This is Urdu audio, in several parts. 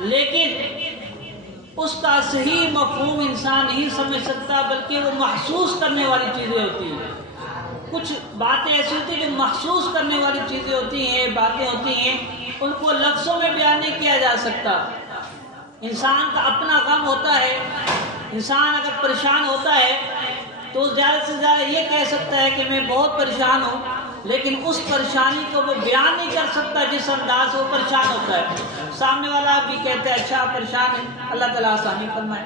لیکن اس کا صحیح مفہوم انسان نہیں سمجھ سکتا، بلکہ وہ محسوس کرنے والی چیزیں ہوتی ہیں۔ کچھ باتیں ایسی ہوتی ہیں جو محسوس کرنے والی چیزیں ہوتی ہیں، باتیں ہوتی ہیں، ان کو لفظوں میں بیان نہیں کیا جا سکتا۔ انسان کا اپنا غم ہوتا ہے، انسان اگر پریشان ہوتا ہے تو زیادہ سے زیادہ یہ کہہ سکتا ہے کہ میں بہت پریشان ہوں، لیکن اس پریشانی کو وہ بیان نہیں کر سکتا جس انداز سے وہ پریشان ہوتا ہے۔ سامنے والا بھی کہتا ہے اچھا آپ پریشان ہیں، اللہ تعالیٰ آسانی فرمائے۔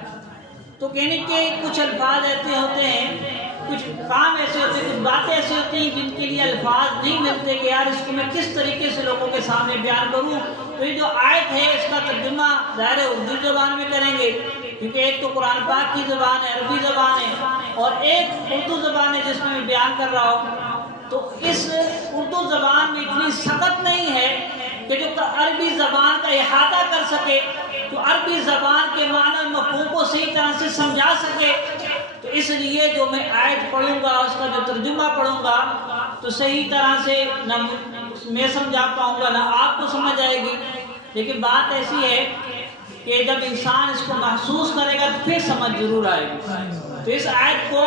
تو کہنے کے کچھ الفاظ ایسے ہوتے ہیں، کچھ کام ایسے ہوتے ہیں، کچھ باتیں ایسی ہوتی ہیں جن کے لیے الفاظ نہیں ملتے کہ یار اس کو میں کس طریقے سے لوگوں کے سامنے بیان کروں۔ تو یہ جو آیت ہے اس کا ترجمہ ظاہر ہے اردو زبان میں کریں گے، کیونکہ ایک تو قرآن پاک کی زبان ہے، عربی زبان ہے، اور ایک اردو زبان ہے جس میں بیان کر رہا ہوں۔ تو اس اردو زبان میں اتنی سخت نہیں ہے کہ جو عربی زبان کا احاطہ کر سکے، تو عربی زبان کے معنی اور مفہوم کو صحیح طرح سے سمجھا سکے۔ تو اس لیے جو میں آیت پڑھوں گا، اس کا جو ترجمہ پڑھوں گا، تو صحیح طرح سے نہ میں سمجھا پاؤں گا نہ آپ کو سمجھ آئے گی۔ لیکن بات ایسی ہے کہ جب انسان اس کو محسوس کرے گا تو پھر سمجھ ضرور آئے گی۔ تو اس آیت کو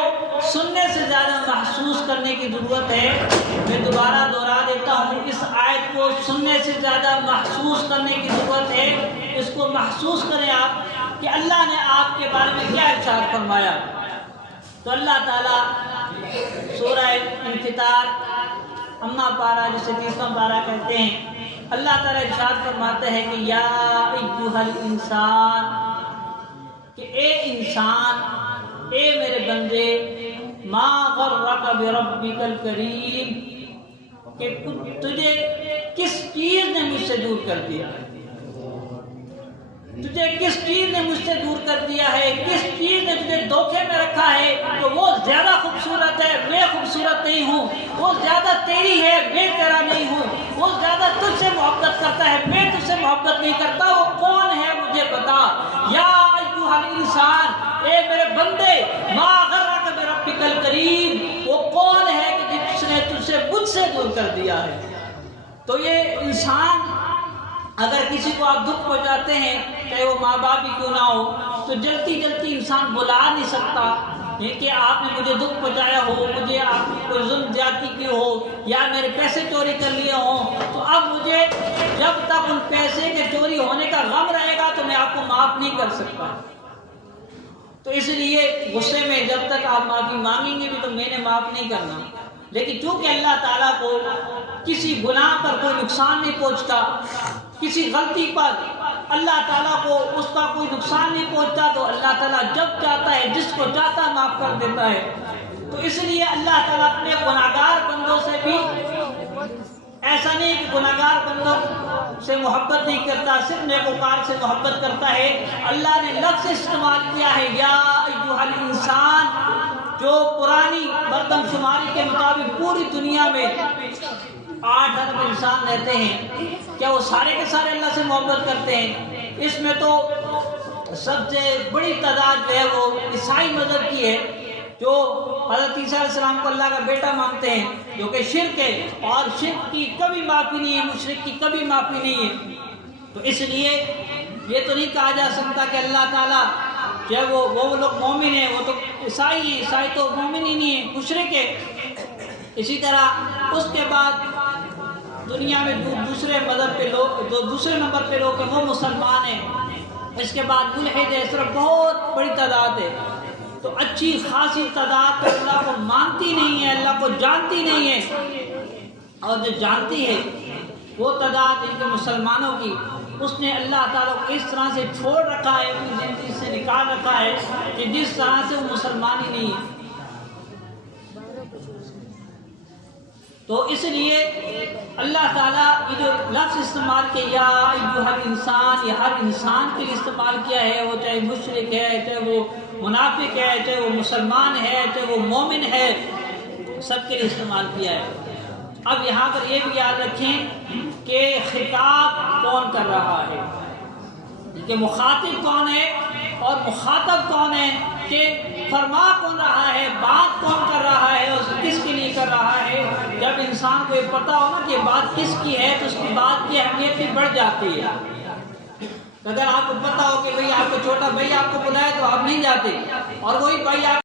سننے سے زیادہ محسوس کرنے کی ضرورت ہے۔ میں دوبارہ دہرا دیتا ہوں، اس آیت کو سننے سے زیادہ محسوس کرنے کی ضرورت ہے۔ اس کو محسوس کریں آپ کہ اللہ نے آپ کے بارے میں کیا ارشاد فرمایا۔ تو اللہ تعالیٰ سورہ انفطار اما پارہ جسے 30واں پارہ کہتے ہیں، اللہ تعالیٰ ارشاد فرماتے ہیں کہ یا ایھا الانسان، کہ اے انسان، اے میرے بندے، ما غرک بربک الکریم، کہ تجھے کس چیز نے مجھ سے دور کر دیا، تجھے کس چیز نے مجھ سے دور کر دیا ہے، کس چیز نے تجھے دھوکے میں رکھا ہے کہ وہ زیادہ خوبصورت ہے، میں خوبصورت نہیں ہوں، وہ زیادہ تیری ہے، میں تیرا نہیں ہوں، وہ زیادہ تجھ سے محبت کرتا ہے، میں تجھ سے محبت نہیں کرتا، وہ کون ہے مجھے بتا۔ یا ایھا الانسان، اے میرے بندے، ما غرک بربک الکریم، وہ کون ہے کہ جس نے تجھ سے مجھ سے دور کر دیا ہے۔ تو یہ انسان اگر کسی کو آپ دکھ پہنچاتے ہیں، چاہے وہ ماں باپ ہی کیوں نہ ہو، تو جلتی جلتی انسان بلا نہیں سکتا یہ کہ آپ نے مجھے دکھ پہنچایا ہو، مجھے آپ نے کوئی ظلم زیادتی کی ہو، یا میرے پیسے چوری کر لیے ہوں، تو اب مجھے جب تک ان پیسے کے چوری ہونے کا غم رہے گا تو میں آپ کو معاف نہیں کر سکتا۔ تو اس لیے غصے میں جب تک آپ معافی مانگیں گے بھی تو میں نے معاف نہیں کرنا۔ لیکن چونکہ اللہ تعالیٰ کو کسی گناہ پر کوئی نقصان نہیں پہنچتا، کسی غلطی پر اللہ تعالیٰ کو اس کا کوئی نقصان نہیں پہنچتا، تو اللہ تعالیٰ جب چاہتا ہے جس کو چاہتا ہے معاف کر دیتا ہے۔ تو اس لیے اللہ تعالیٰ اپنے گناہگار بندوں سے بھی ایسا نہیں کہ گناہگار بندوں سے محبت نہیں کرتا، صرف نیکوکار سے محبت کرتا ہے۔ اللہ نے لفظ استعمال کیا ہے یا ایھا الانسان، جو پرانی مردم شماری کے مطابق پوری دنیا میں 8 ارب انسان رہتے ہیں، کیا وہ سارے کے سارے اللہ سے محبت کرتے ہیں؟ اس میں تو سب سے بڑی تعداد جو ہے وہ عیسائی مذہب کی ہے، جو حضرت عیسیٰ علیہ السلام کو اللہ کا بیٹا مانتے ہیں، جو کہ شرک ہے، اور شرک کی کبھی معافی نہیں ہے، مشرک کی کبھی معافی نہیں ہے۔ تو اس لیے یہ تو نہیں کہا جا سکتا کہ اللہ تعالیٰ جو ہے وہ لوگ مومن ہیں، وہ تو عیسائی ہیں، عیسائی تو مومن ہی نہیں ہے، مشرک ہے۔ اسی طرح اس کے بعد دنیا میں دوسرے مذہب پہ لوگ، جو دوسرے نمبر پہ لوگ ہیں وہ مسلمان ہیں۔ اس کے بعد ملحد ہے، اس طرح بہت بڑی تعداد ہے۔ تو اچھی خاصی تعداد اللہ کو مانتی نہیں ہے، اللہ کو جانتی نہیں ہے، اور جو جانتی ہے وہ تعداد ان کے مسلمانوں کی، اس نے اللہ تعالیٰ کو اس طرح سے چھوڑ رکھا ہے، اپنی زندگی سے نکال رکھا ہے کہ جس طرح سے وہ مسلمان ہی نہیں ہے۔ تو اس لیے اللہ تعالیٰ یہ جو لفظ استعمال کیا یا ایھا الانسان، یہ ہر انسان کے لیے استعمال کیا ہے، وہ چاہے مشرک ہے، چاہے وہ منافق ہے، چاہے وہ مسلمان ہے، چاہے وہ مومن ہے، سب کے لیے استعمال کیا ہے۔ اب یہاں پر یہ بھی یاد رکھیں کہ خطاب کون کر رہا ہے، کہ مخاطب کون ہے اور مخاطب کون ہے، کہ فرما کون رہا ہے، بات کون کر رہا ہے اور کس کے لیے کر رہا ہے۔ جب انسان کو یہ پتہ ہو نا کہ بات کس کی ہے تو اس کی بات کی اہمیت بھی بڑھ جاتی ہے۔ اگر آپ کو پتا ہو کہ بھئی آپ کو چھوٹا بھائی آپ کو بلائے تو آپ نہیں جاتے، اور وہی بھائی آپ